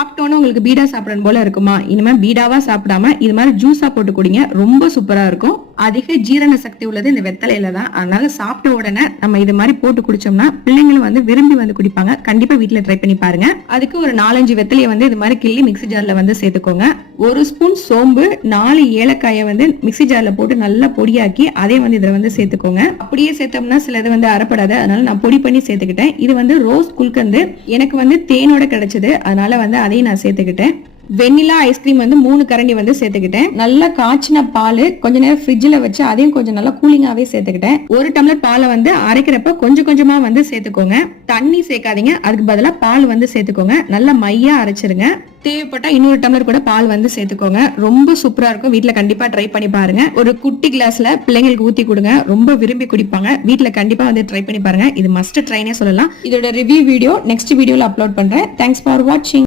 சாப்பிட்டோன்னு உங்களுக்கு பீடா சாப்பிடணும் போல இருக்குமா? இனிமே பீடாவா சாப்பிடாம இது மாதிரி ஜூஸா போட்டு குடிங்க. ரொம்ப சூப்பரா இருக்கும். அதிக ஜீரண சக்தி உள்ளது இந்த வெத்தலையில தான். அதனால சாப்பிட்ட உடனே நம்ம இது மாதிரி போட்டு குடிச்சோம்னா பிள்ளைங்களும் விரும்பி குடிப்பாங்க. கண்டிப்பா வீட்டுல ட்ரை பண்ணி பாருங்க. அதுக்கு ஒரு 4-5 வெத்தலையை இது மாதிரி கிள்ளி மிக்ஸி ஜார்ல சேர்த்துக்கோங்க. 1 ஸ்பூன் சோம்பு, 4 ஏலக்காயை மிக்ஸி ஜார்ல போட்டு நல்லா பொடியாக்கி அதே இதுல சேர்த்துக்கோங்க. அப்படியே சேர்த்தோம்னா சிலது அரைப்படாது. அதனால நான் பொடி பண்ணி சேர்த்துக்கிட்டேன். இது ரோஸ் குல்கந்து எனக்கு தேனோட கிடைச்சது. அதனால அதையும் நான் சேர்த்துக்கிட்டேன். வெண்ணிலா ஐஸ்கிரீம் 3 கரண்டி சேர்த்துக்கிட்டேன். நல்லா காய்ச்சின பால் கொஞ்ச நேரம் ஃப்ரிட்ஜ்ல வச்சு அதையும் கொஞ்சம் நல்லா கூலிங்காவே சேர்த்துக்கிட்டேன். 1 டம்ளர் பாலை அரைக்கிறப்ப கொஞ்சம் கொஞ்சமா சேர்த்துக்கோங்க. தண்ணி சேர்க்காதீங்க. அதுக்கு பதிலா பால் சேர்த்துக்கோங்க. நல்லா மையா அரைச்சிருங்க. தேவைப்பட்டா இன்னொரு டம்ளர் கூட பால் சேர்த்துக்கோங்க. ரொம்ப சூப்பரா இருக்கும். வீட்டுல கண்டிப்பா ட்ரை பண்ணி பாருங்க. ஒரு குட்டி கிளாஸ்ல பிள்ளைங்களுக்கு ஊத்தி கொடுங்க. ரொம்ப விரும்பி குடிப்பாங்க. வீட்டுல கண்டிப்பா ட்ரை பண்ணி பாருங்க. இது மஸ்ட் ட்ரைனே சொல்லலாம். இதோட ரிவ்யூ வீடியோ நெக்ஸ்ட் வீடியோல அப்லோட் பண்றேன். தேங்க்ஸ் ஃபார் வாட்சிங்.